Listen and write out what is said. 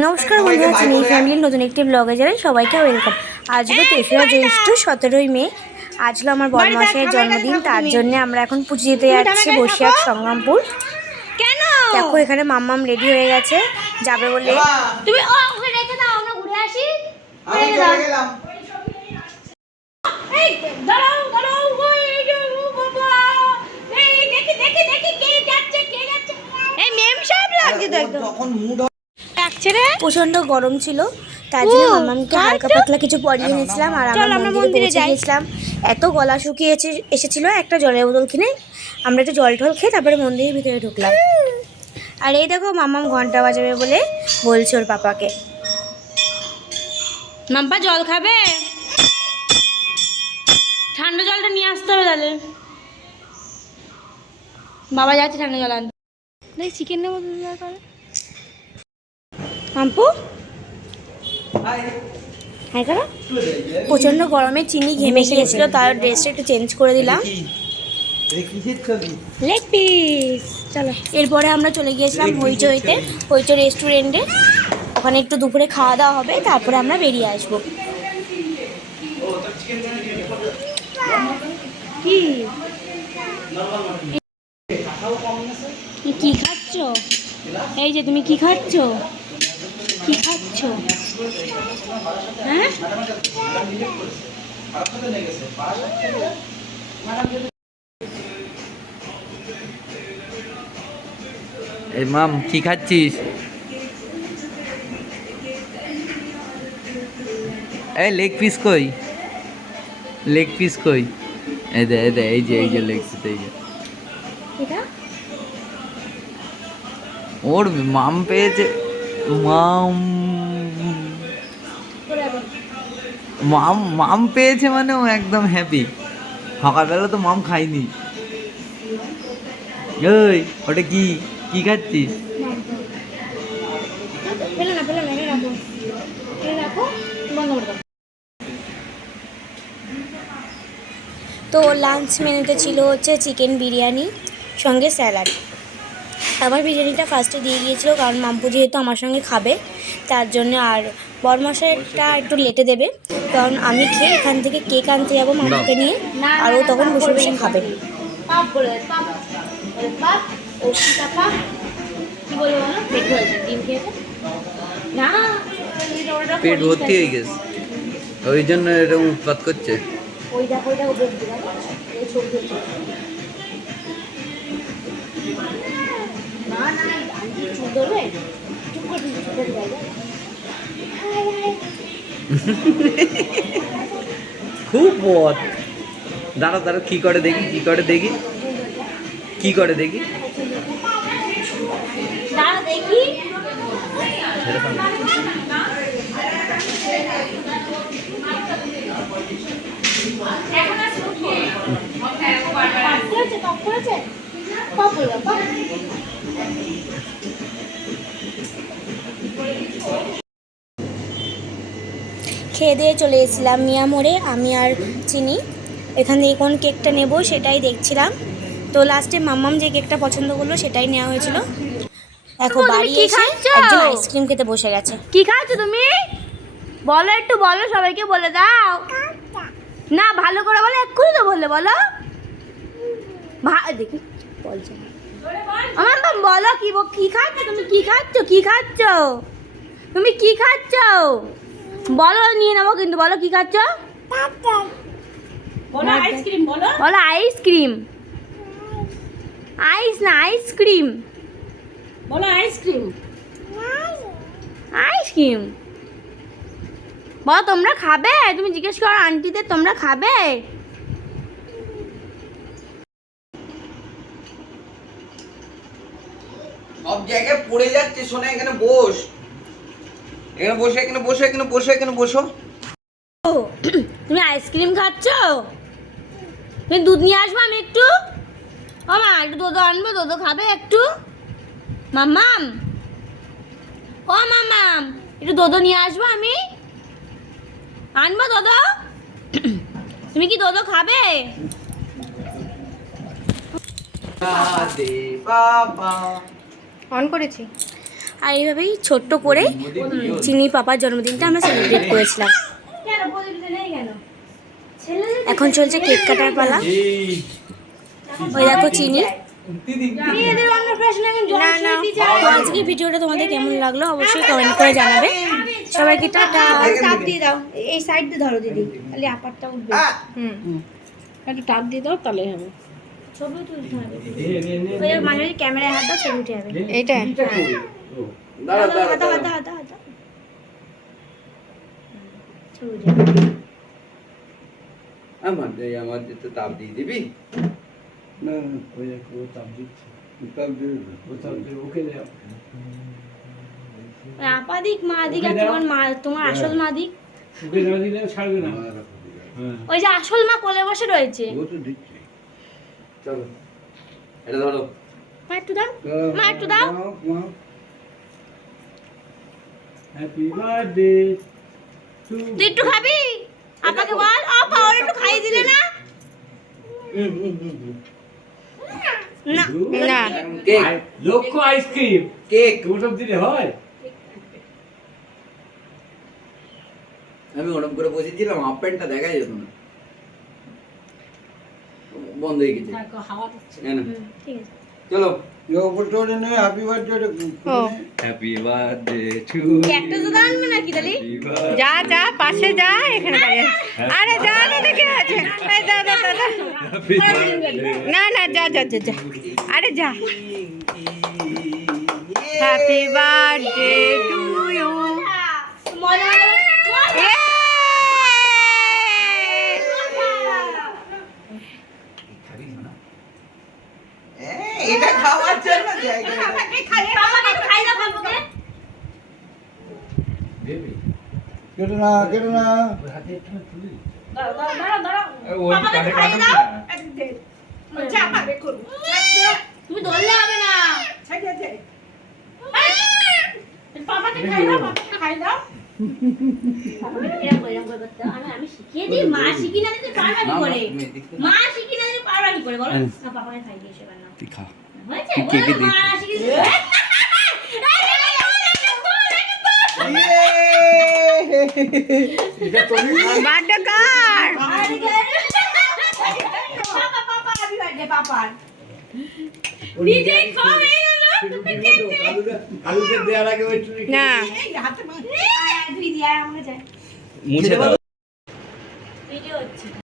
নমস্কার বন্ধুরা চিনি ফ্যামিলির নতুন একটি ব্লগে জানাই সবাইকে ওয়েলকাম আজ হলো তেসরা জ্যৈষ্ঠ সতেরোই মে। আজ হলো আমার বড়মাসের জন্মদিন তার জন্য আমরা এখন পুজো দিতে যাচ্ছি বসিরহাট সংগ্রামপুর। দেখো এখানে মাম্মাম রেডি হয়ে গেছে। যাবে বলে তুমি ও রেখে দাও আমরা ঘুরে আসি। আমি চলে গেলাম এই দাঁড়াও দাঁড়াও ওই যে, ও বাবা। এই দেখি দেখি দেখি কে যাচ্ছে কে যাচ্ছে। এই মেম সাহেব লাগছে তো একদম। ডাকছে রে? প্রচণ্ড গরম ছিল তার জন্য কার হালকা পাতলা কিছু পরিয়ে নিয়েছিলাম আর চল, আমরা মন্দিরে। গিয়েছিলাম। এত গলা শুকিয়ে এসেছিল একটা জলের বোতল কিনে। আমরা একটু জল টল খেয়ে তারপরে মন্দিরের ভিতরে ঢুকলাম। আর এই দেখো মাম্মাম ঘণ্টা বাজাবে বলে বলছে ওর পাপাকে। মাম্পা জল খাবে? ঠান্ডা জলটা নিয়ে আসতে হবে তাহলে। বাবা যাচ্ছে ঠান্ডা জল আনতে। দেখ চিকেন নেব করে। মাম্পু হ্যাঁ করো প্রচণ্ড গরমে চিনি ঘেমে গিয়েছিল তার ড্রেসটা একটু চেঞ্জ করে দিলাম। লেগ পিস চলো এরপরে আমরা চলে গিয়েছিলাম হইচইতে হইচই রেস্টুরেন্টে ওখানে একটু দুপুরে খাওয়া দাওয়া হবে তারপরে আমরা বেরিয়ে আসব। কি? কি খাচ্ছ? এই যে তুমি কি খাচ্ছ? কি খাচ্ছ? হ্যাঁ? এই মাম কি খাচ্ছিস? এই লেগ পিস কই? লেগ পিস কই? এই দে এই দে এই যে এই যে লেগ পিস এই যে। ওর মাম পেয়েছে। মাম মাম মাম পেয়েছে মানে ও একদম হ্যাপি সকালবেলা তো মাম খাইনি ওই ওটা কি? কি খাচ্ছিস? তো লাঞ্চ মেনুতে ছিল হচ্ছে চিকেন বিরিয়ানি, সঙ্গে স্যালাড আমার বিরিয়ানিটা ফার্স্টে দিয়ে গিয়েছিল কারণ মাম্পু যেহেতু আমার সঙ্গে খাবে তার জন্য আর বরমাসেরটা একটু লেটে দেবে কারণ আমি খেয়ে এখান থেকে কেক আনতে যাব মাম্পুকে নিয়ে আর ও তখন বসে বসে খাবে পাপ বলে দেয়, পাপ বলে পাপ অর্পিতা পাপ কি বলে বলো পেট ভর্তি হয়ে গেছে ওই জন্য এরকম উৎপাত করছে ওই দেখো দিকে এই ছবি হচ্ছে না না আন্টি চুপ ধরবে? চুপ করে চুপ করে যাবে হাই হাই খুব পথ দাঁড়া দাঁড়া কি করে দেখি কি করে দেখি? কি করে দেখি? দাঁড়া দেখি। খেয়ে দিয়ে চলে এসেছিলাম মিয়া মোড়ে আমি আর চিনি। এখান থেকে কোন কেকটা নেব সেটাই দেখছিলাম। তো লাস্টে মাম্মাম যে কেকটা পছন্দ করল সেটাই নেওয়া হয়েছিল। দেখো বাড়ি এসে? একজন আইসক্রিম খেতে বসে গেছে। কি খাচ্ছ তুমি? বলো একটু বলো সবাইকে বলে দাও। না ভালো করে বলো এক্ষুনি তো বললে বলো। দেখি বলছে। আমার বলো কি কি খাচ্ছ? তুমি কি খাচ্ছ? কি খাচ্ছ? তুমি কি খাচ্ছ? বলো নিয়ে নেব কিন্তু বলো কি খাচ্ছ? বলো আইসক্রিম বলো। বলো আইসক্রিম। আইস না আইসক্রিম। বলো আইসক্রিম। আইসক্রিম। বলো তোমরা খাবে? তুমি জিজ্ঞেস করো আন্টিদের তোমরা খাবে? সব জায়গায় পড়ে যাচ্ছে শোনা এখানে বস। এখানে বসে এখানে বসে এখানে বসে এখানে বসো। ও তুমি আইসক্রিম খাচ্ছ? তুমি দুধ নিয়ে আসব আমি একটু? ও মা একটু দুধ আনব দুধ খাবে একটু? মাম্মাম। ও মাম্মাম একটু দোদো নিয়ে আসব আমি? আনব দোদো তুমি কি দোদো খাবে? অন করেছি। আর এইভাবেই ছোট্ট করে চিনি পাপার জন্মদিনটা আমরা সেলিব্রেট করেছিলাম। এখন চলছে কেক কাটার পালা। ওই দেখো চিনি। তো আজকে ভিডিওটা তোমাদের কেমন লাগল অবশ্যই কমেন্ট করে জানাবে। সবাইকে টাটা। চাপ দিয়ে দাও। এই সাইড দিয়ে ধরো দিদি। তাহলে আপারটা উঠবে। হুম। একটু টাপ দিয়ে দাও তাহলে হবে। ছবি তুলতে হবে। মাঝে মাঝে ক্যামেরায় হাত দাও ছবি উঠে যাবে। এইটা? দাঁড়া দাঁড়া হাতা দাঁড়া হাতা হাতা হাতা ছবি উঠে যাবে আমার এই আমার যেতে তাপ দিয়ে দিবি। না না, ওই এক ও চাপ দিচ্ছে। চাপ দিয়ে ও চাপ দিয়ে ওকে দেও ওই আপা দিক মা দিক আর তোমার মা তোমার আসল মা ওকে না দিলে ছাড়বে না। হ্যাঁ। ওই যে আসল মা কোলে বসে রয়েছে। ও তো দিচ্ছে। চলো। এটা ধরো। মা একটু দাও। মা একটু দাও। হ্যাপি বার্থডে টু তুই একটু খাবি? আপাকে বল আপা ওর একটু খাইয়ে দিলে না? না না। কেক লক্ষ্য আইসক্রিম কেক ওসব দিলে হয়? আমি ওরম করে বসেছিলাম হাফ প্যান্টটা দেখা যেত না। বন্ধ হয়ে গেছে। হাওয়া না না। ঠিক আছে। চলো। হ্যাপি বার্থডে ও। হ্যাপি বার্থডে টু একটা আনবে নাকি তাহলে যা যা পাশে যা এখানে দাঁড়িয়ে আরে যা না দেখে আছে। এই যা যা যা, যা। না না যা যা যা যা। আরে যা। হ্যাপি বার্থডে টু ইউ এটা খাওয়ার জন্য জায়গা দেবে কেটে না কেটে না। তুমি ধরলে হবে পাপাকে খাই দাও পাপাকে খাই দাও। আমি আমি শিখিয়ে দিই মা শিখি না দিতে পারবা কি করে? মা শিখি না দিতে পারবা কি করে বলো? না পাপাকে খাই দিয়েছে এবার না আমাকে চাই মুছে দাও।